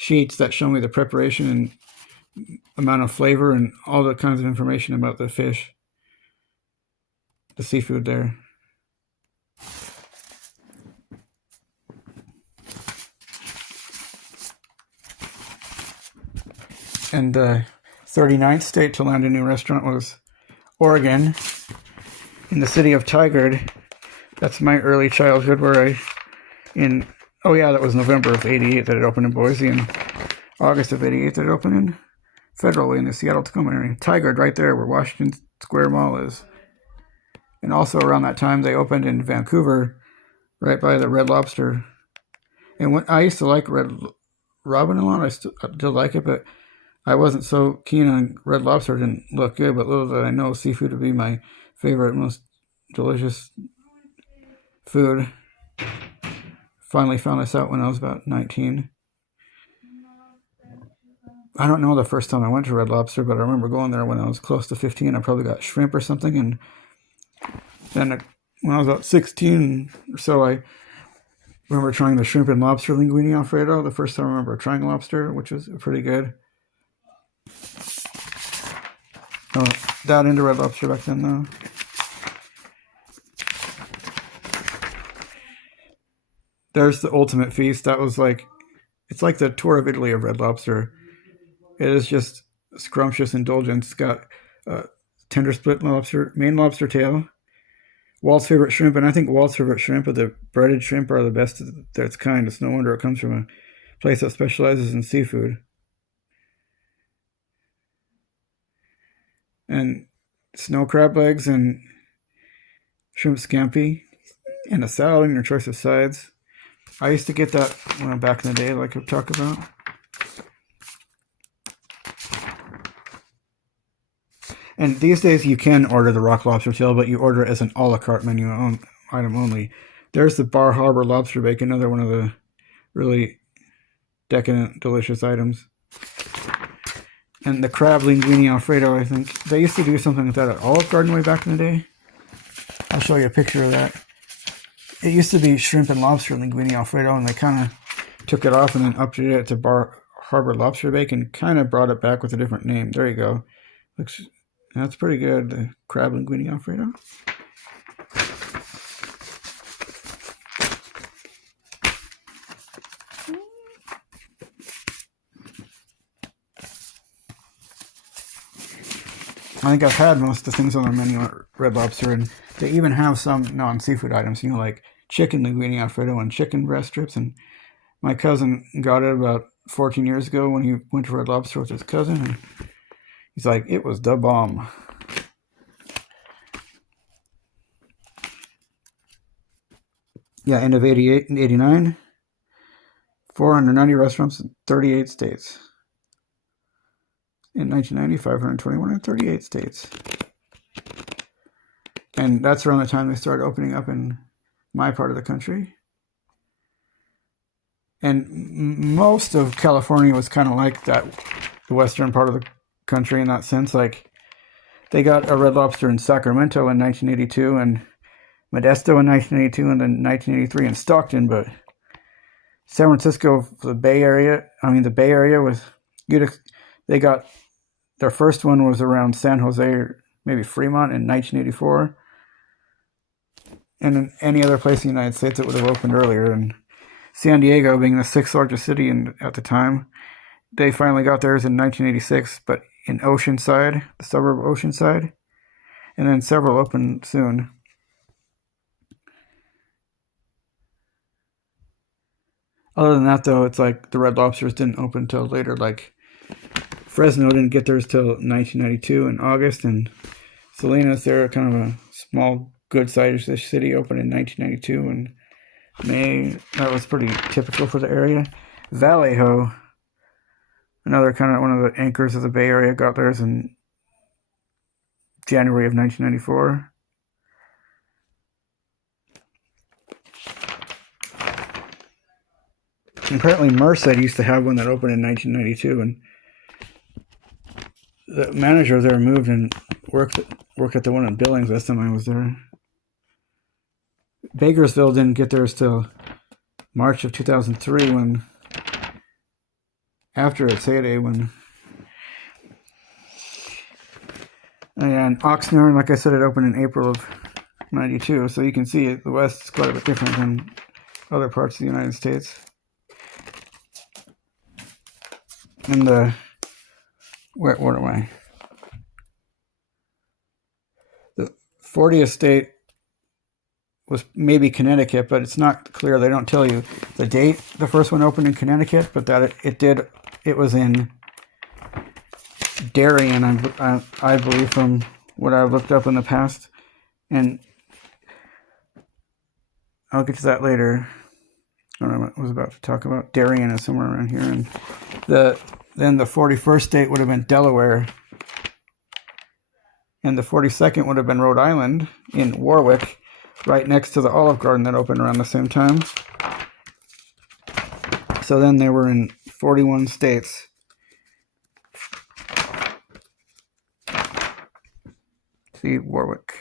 sheets that show me the preparation and amount of flavor and all the kinds of information about the fish, the seafood there. And the 39th state to land a new restaurant was Oregon, in the city of Tigard. That's my early childhood, where that was November of 88 that it opened in Boise, and August of 88 that it opened in Federal Way in the Seattle-Tacoma area. Tigard, right there where Washington Square Mall is. And also around that time, they opened in Vancouver, right by the Red Lobster. And I used to like Red Robin a lot. I still like it, but I wasn't so keen on Red Lobster. It didn't look good, but little did I know seafood would be my favorite, most delicious food. Finally found this out when I was about 19. I don't know the first time I went to Red Lobster, but I remember going there when I was close to 15. I probably got shrimp or something, and then when I was about 16 or so, I remember trying the shrimp and lobster linguine alfredo. The first time I remember trying lobster, which was pretty good. That into Red Lobster back then, though. There's the ultimate feast. That was it's like the tour of Italy of Red Lobster. It is just scrumptious indulgence. It's got tender split lobster, main lobster tail, Walt's favorite shrimp, and I think Walt's favorite shrimp, or the breaded shrimp, are the best of its kind. It's no wonder it comes from a place that specializes in seafood. And snow crab legs and shrimp scampi, and a salad and your choice of sides. I used to get that when I'm back in the day, like I talked about. And these days you can order the rock lobster tail, but you order it as an a la carte menu item only. There's the Bar Harbor lobster bacon, another one of the really decadent, delicious items. And the crab linguine alfredo, I think. They used to do something like that at Olive Garden way back in the day. I'll show you a picture of that. It used to be shrimp and lobster linguine alfredo, and they kind of took it off and then updated it to Bar Harbor lobster bacon, kind of brought it back with a different name. There you go. That's pretty good, the crab linguine alfredo. I think I've had most of the things on their menu at Red Lobster, and they even have some non-seafood items, like chicken linguine alfredo and chicken breast strips. And my cousin got it about 14 years ago when he went to Red Lobster with his cousin, and he's like, it was the bomb. Yeah, end of 88 and 89. 490 restaurants in 38 states. In 1990, 521 in 38 states. And that's around the time they started opening up in my part of the country. And most of California was kind of like that, the western part of the country in that sense. Like, they got a Red Lobster in Sacramento in 1982 and Modesto in 1982 and then 1983 in Stockton. But San Francisco, the Bay Area was, they got, their first one was around San Jose or maybe Fremont in 1984. And in any other place in the United States, it would have opened earlier. And San Diego, being the sixth largest city at the time, they finally got theirs in 1986, but in Oceanside, the suburb of Oceanside. And then several opened soon. Other than that, though, it's like the Red Lobsters didn't open until later. Like, Fresno didn't get theirs till 1992 in August, and Salinas, they're kind of a small, good-sized city, opened in 1992 in May. That was pretty typical for the area. Vallejo, another kind of one of the anchors of the Bay Area, got theirs in January of 1994. And apparently Merced used to have one that opened in 1992, and the manager there moved and worked at the one in Billings last time I was there. Bakersville didn't get theirs till March of 2003, when after its heyday, and Oxnard, like I said, it opened in April of 92. So you can see the West is quite a bit different than other parts of the United States. And what am I? The 40th state was maybe Connecticut, but it's not clear. They don't tell you the date the first one opened in Connecticut, but that it was in Darien, I believe, from what I've looked up in the past. And I'll get to that later. I don't know what I was about to talk about. Darien is somewhere around here. And then the 41st state would have been Delaware. And the 42nd would have been Rhode Island in Warwick, right next to the Olive Garden that opened around the same time. So then they were in 41 states. See, Warwick.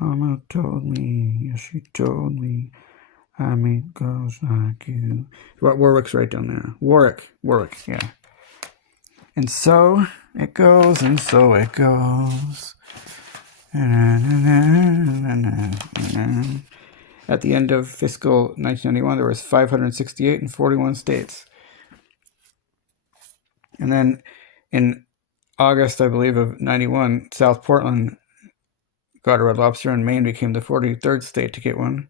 Mama told me, yes, she told me, I meet girls like you. Warwick's right down there. Warwick, yeah. And so it goes, and so it goes. At the end of fiscal 1991, there was 568 in 41 states. And then in August, I believe, of 91, South Portland got a Red Lobster, and Maine became the 43rd state to get one.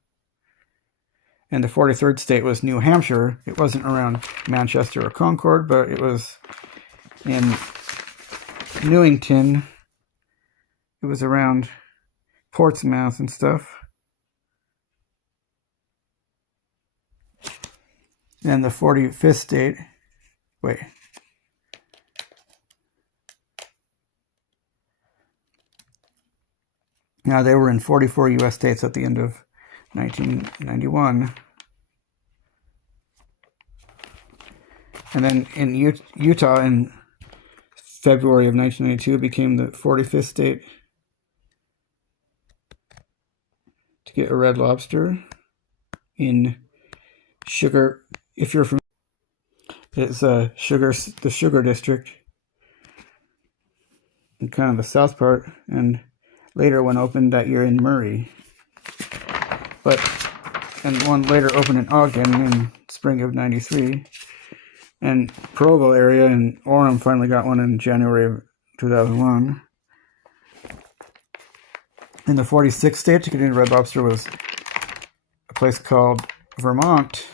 And the 43rd state was New Hampshire. It wasn't around Manchester or Concord, but it was in Newington. It was around Portsmouth and stuff. And the 45th state, wait. Now, they were in 44 U.S. states at the end of 1991. And then in Utah, in February of 1992, became the 45th state to get a Red Lobster in Sugar. If you're from, it's the Sugar District, in kind of the south part, and later one opened that year in Murray. And one later opened in Ogden in spring of 93. And Provo area in Orem finally got one in January of 2001. In the 46th state to get into Red Lobster was a place called Vermont.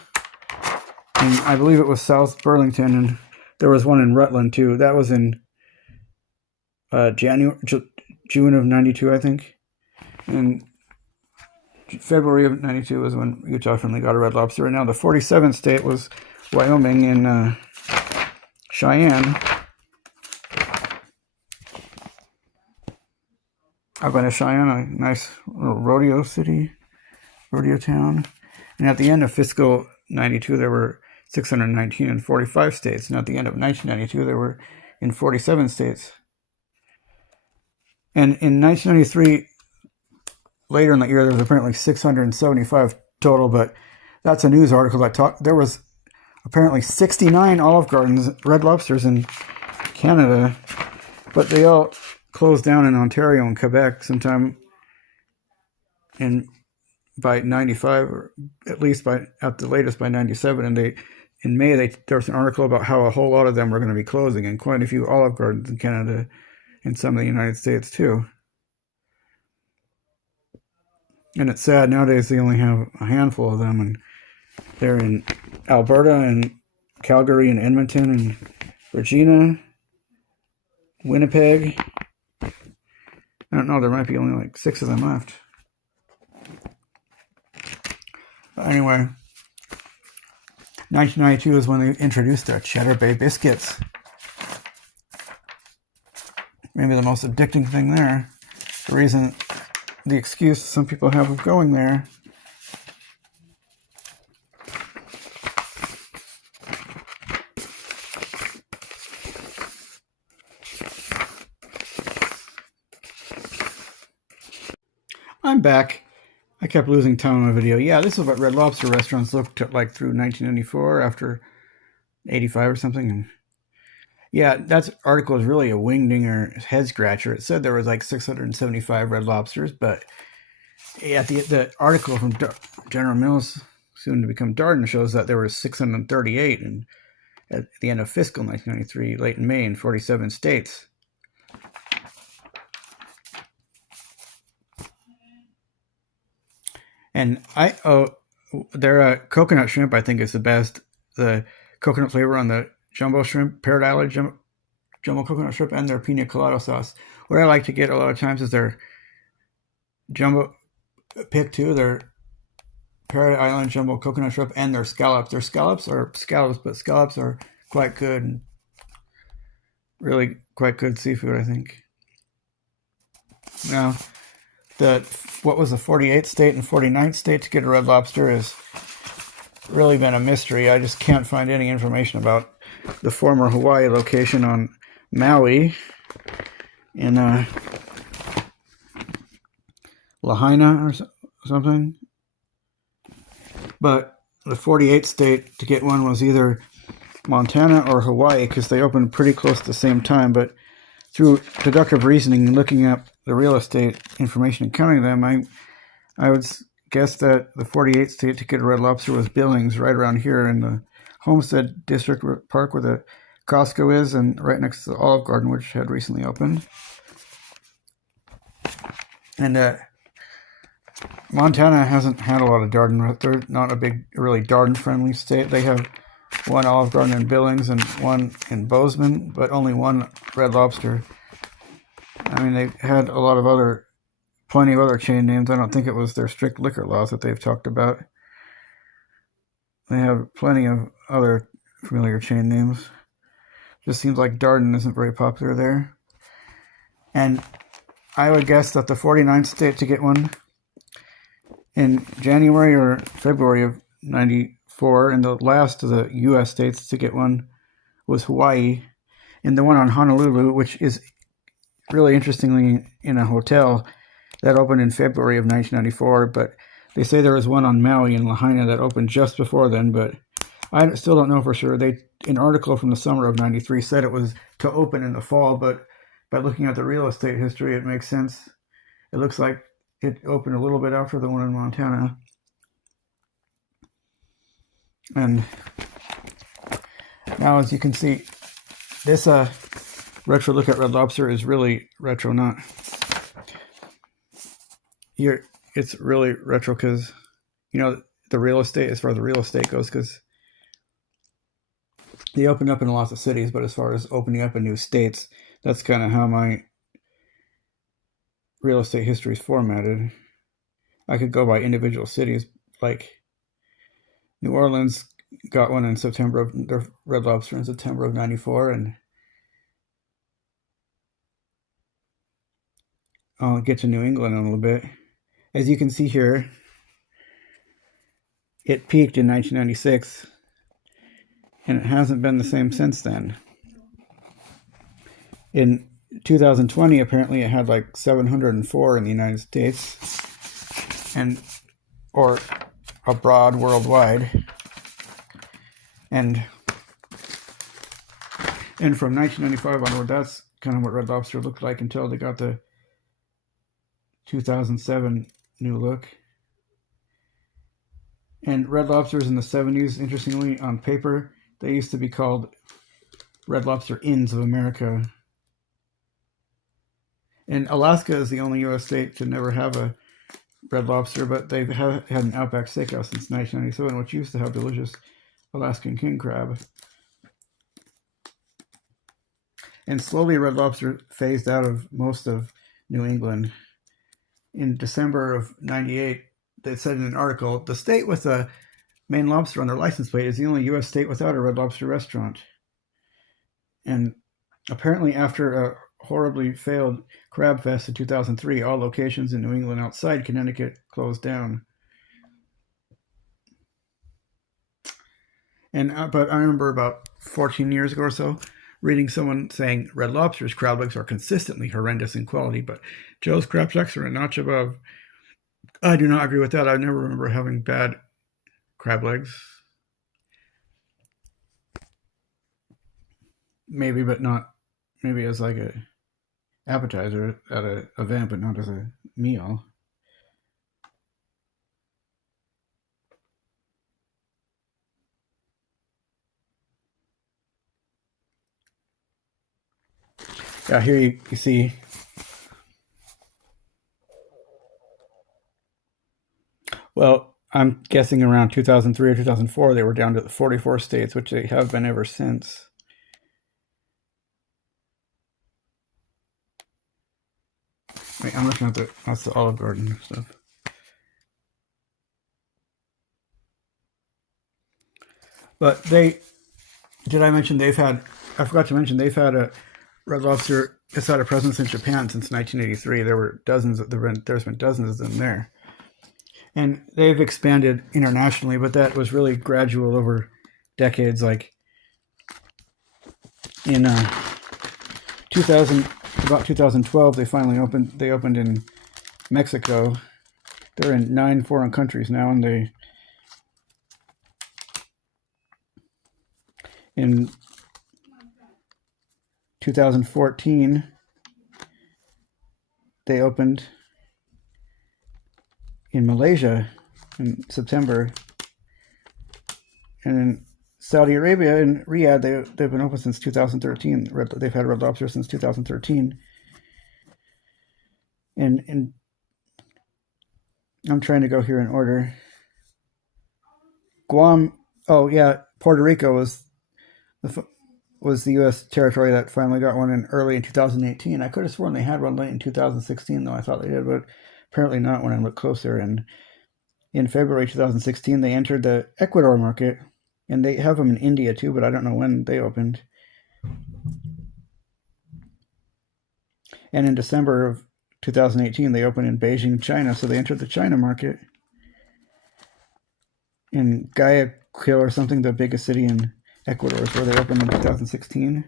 And I believe it was South Burlington, and there was one in Rutland too. That was in June of 92, I think. And February of 92 was when Utah finally got a Red Lobster. And now the 47th state was Wyoming in Cheyenne. I've been to Cheyenne, a nice little rodeo town. And at the end of fiscal 92, there were 619 in 45 states. And at the end of 1992, there were in 47 states. And in 1993, later in the year, there was apparently 675 total, but that's a news article that talked. There was apparently 69 Olive Gardens, Red Lobsters in Canada, but they all closed down in Ontario and Quebec sometime by 95, or at least at the latest by 97. And in May, there was an article about how a whole lot of them were going to be closing, and quite a few Olive Gardens in Canada and some of the United States too. And it's sad, nowadays they only have a handful of them, and they're in Alberta and Calgary and Edmonton and Regina, Winnipeg. I don't know, there might be only like 6 of them left. But anyway, 1992 is when they introduced their Cheddar Bay biscuits. Maybe the most addicting thing there. The excuse some people have of going there. I'm back. I kept losing time on my video. Yeah, this is what Red Lobster restaurants looked like through 1994 after 85 or something. And yeah, that article is really a wingdinger, head scratcher. It said there was like 675 Red Lobsters, but yeah, the article from General Mills, soon to become Darden, shows that there were 638 at the end of fiscal 1993, late in May, in 47 states. And their coconut shrimp, I think, is the best. The coconut flavor on the jumbo shrimp, Parrot Island jumbo coconut shrimp, and their pina colada sauce. What I like to get a lot of times is their jumbo pick too, their Parrot Island jumbo coconut shrimp, and their scallops. Their scallops are quite good. Really quite good seafood, I think. Now, what was the 48th state and 49th state to get a Red Lobster has really been a mystery. I just can't find any information about the former Hawaii location on Maui in Lahaina or something. But the 48th state to get one was either Montana or Hawaii, because they opened pretty close at the same time. But through deductive reasoning and looking up the real estate information and counting them, I would guess that the 48th state to get a Red Lobster was Billings, right around here in the Homestead District Park where the Costco is, and right next to the Olive Garden, which had recently opened. And Montana hasn't had a lot of Darden. They're not a big, really Darden-friendly state. They have one Olive Garden in Billings and one in Bozeman, but only one Red Lobster. I mean, they've had plenty of other chain names. I don't think it was their strict liquor laws that they've talked about. They have plenty of other familiar chain names. Just seems like Darden isn't very popular there. And I would guess that the 49th state to get one in January or February of 94, and the last of the U.S. states to get one was Hawaii. And the one on Honolulu, which is really interestingly in a hotel, that opened in February of 1994, but they say there was one on Maui in Lahaina that opened just before then, but I still don't know for sure. An article from the summer of 93 said it was to open in the fall, but by looking at the real estate history, it makes sense. It looks like it opened a little bit after the one in Montana. And now, as you can see, this retro look at Red Lobster is really retro, not here. It's really retro because, the real estate, as far as the real estate goes, because they opened up in lots of cities, but as far as opening up in new states, that's kind of how my real estate history is formatted. I could go by individual cities, like New Orleans got one in September of their Red Lobster in September of 94, and I'll get to New England in a little bit. As you can see here, it peaked in 1996, and it hasn't been the same since then. In 2020, apparently it had like 704 in the United States, or abroad, worldwide. And from 1995 onward, that's kind of what Red Lobster looked like until they got the 2007 new look. And Red Lobsters in the 70s, interestingly, on paper, they used to be called Red Lobster Inns of America. And Alaska is the only U.S. state to never have a Red Lobster, but they've had an Outback Steakhouse since 1997, which used to have delicious Alaskan king crab. And slowly Red Lobster phased out of most of New England. In December of 98, they said in an article, the state with a Maine lobster on their license plate is the only U.S. state without a Red Lobster restaurant. And apparently after a horribly failed Crab Fest in 2003, all locations in New England outside Connecticut closed down. But I remember about 14 years ago or so, reading someone saying Red Lobster's crab legs are consistently horrendous in quality, but Joe's crab jacks are a notch above. I do not agree with that. I never remember having bad crab legs. Maybe, but not. Maybe as like a appetizer at an event, but not as a meal. Yeah, here you see. Well, I'm guessing around 2003 or 2004, they were down to the 44 states, which they have been ever since. Wait, I'm looking at that's the Olive Garden stuff. But did I mention I forgot to mention they've had a Red Lobster has had a presence in Japan since 1983. There's been dozens of them there. And they've expanded internationally, but that was really gradual over decades. Like in 2012, they opened in Mexico. They're in 9 foreign countries now, and in 2014 they opened in Malaysia in September. And in Saudi Arabia, in Riyadh, they've been open since 2013. They've had Red Lobster since 2013. And I'm trying to go here in order. Guam, oh yeah, Puerto Rico was the U.S. territory that finally got one in early in 2018. I could have sworn they had one late in 2016, though I thought they did, but apparently not when I looked closer. And in February 2016, they entered the Ecuador market, and they have them in India too, but I don't know when they opened. And in December of 2018, they opened in Beijing, China, so they entered the China market. In Guayaquil or something, the biggest city in Ecuador, is where they opened in 2016.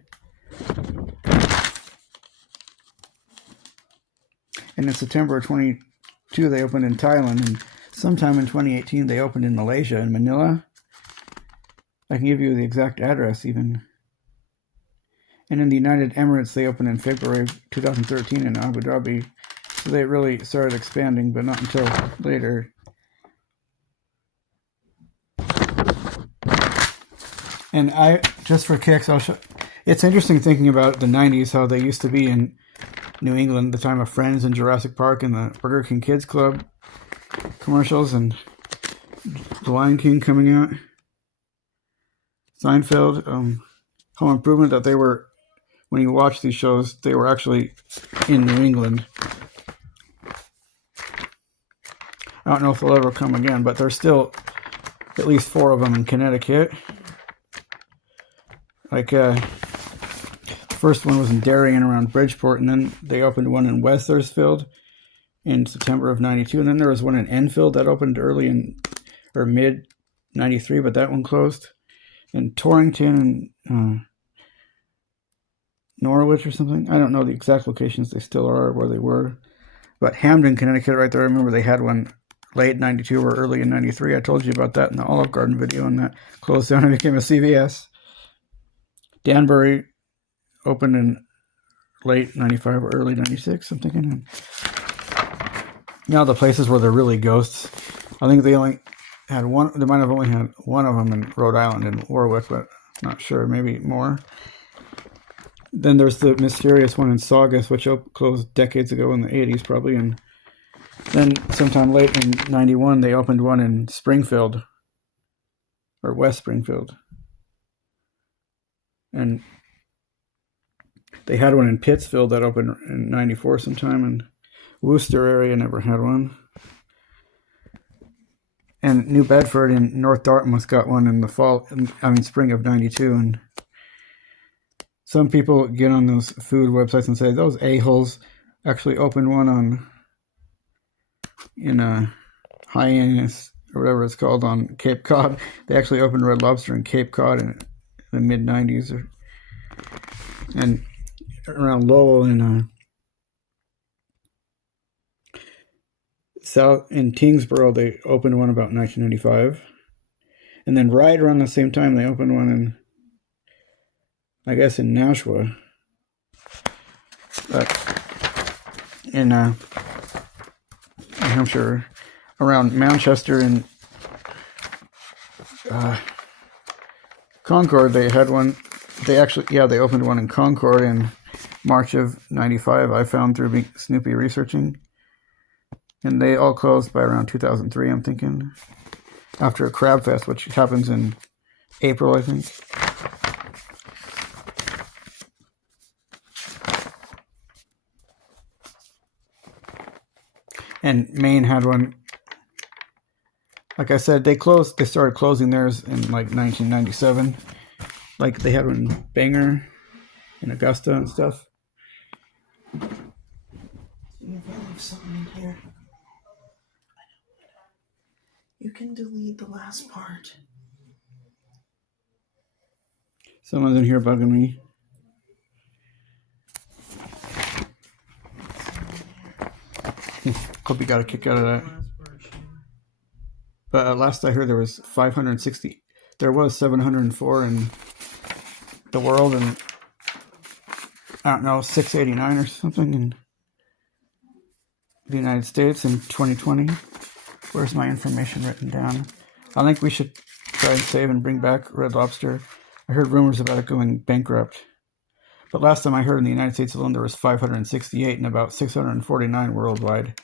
And in September of 22, they opened in Thailand, and sometime in 2018, they opened in Malaysia, in Manila. I can give you the exact address even. And in the United Emirates, they opened in February 2013 in Abu Dhabi. So they really started expanding, but not until later. And just for kicks, I'll show. It's interesting thinking about the 90s, how they used to be in New England, the time of Friends and Jurassic Park and the Burger King Kids Club commercials and The Lion King coming out. Seinfeld, Home Improvement, that they were, when you watch these shows, they were actually in New England. I don't know if they'll ever come again, but there's still at least 4 of them in Connecticut. Like, the first one was in Darien around Bridgeport, and then they opened one in Wethersfield in September of 92, and then there was one in Enfield that opened early or mid 93, but that one closed. In Torrington and Norwich or something. I don't know the exact locations they still are, where they were. But Hamden, Connecticut, right there, I remember they had one late 92 or early in 93. I told you about that in the Olive Garden video, and that closed down and became a CVS. Danbury opened in late 95 or early 96, I'm thinking. Now the places where they're really ghosts, I think they only had one. They might have only had one of them in Rhode Island in Warwick, but not sure, maybe more. Then there's the mysterious one in Saugus, which closed decades ago in the 80s probably, and then sometime late in 91 they opened one in Springfield, or West Springfield. And they had one in Pittsfield that opened in 94 sometime, and Worcester area never had one. And New Bedford in North Dartmouth got one in the spring of 92. And some people get on those food websites and say those a-holes actually opened one in Hyannis, or whatever it's called, on Cape Cod. They actually opened Red Lobster in Cape Cod in the mid 90s, and around Lowell in in Tingsboro they opened one about 1995, and then right around the same time they opened one in, I guess, in Nashua, in New Hampshire, around Manchester and Concord. They had one. They opened one in Concord in March of 95. I found through Snoopy researching, and they all closed by around 2003. I'm thinking, after a crab fest, which happens in April, I think. And Maine had one. Like I said, they started closing theirs in like 1997. Like they had one in Bangor, in Augusta and stuff. You have something in here. You can delete the last part. Someone's in here bugging me. Hope you got a kick out of that. But last I heard there was 560. There was 704 in the world, and I don't know, 689 or something. And the United States in 2020. Where's my information written down? I think we should try and save and bring back Red Lobster. I heard rumors about it going bankrupt. But last time I heard, in the United States alone, there was 568 and about 649 worldwide.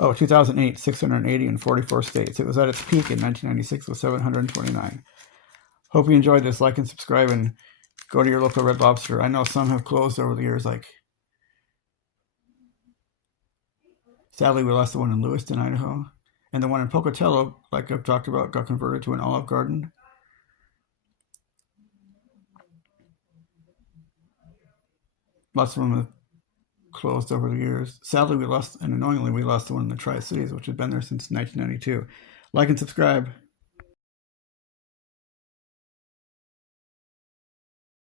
Oh, 2008, 680 in 44 states. It was at its peak in 1996 with 729. Hope you enjoyed this. Like and subscribe and go to your local Red Lobster. I know some have closed over the years, like, sadly, we lost the one in Lewiston, Idaho. And the one in Pocatello, like I've talked about, got converted to an Olive Garden. Lots of them have closed over the years. Sadly, we lost, and annoyingly, we lost the one in the Tri-Cities, which had been there since 1992. Like and subscribe.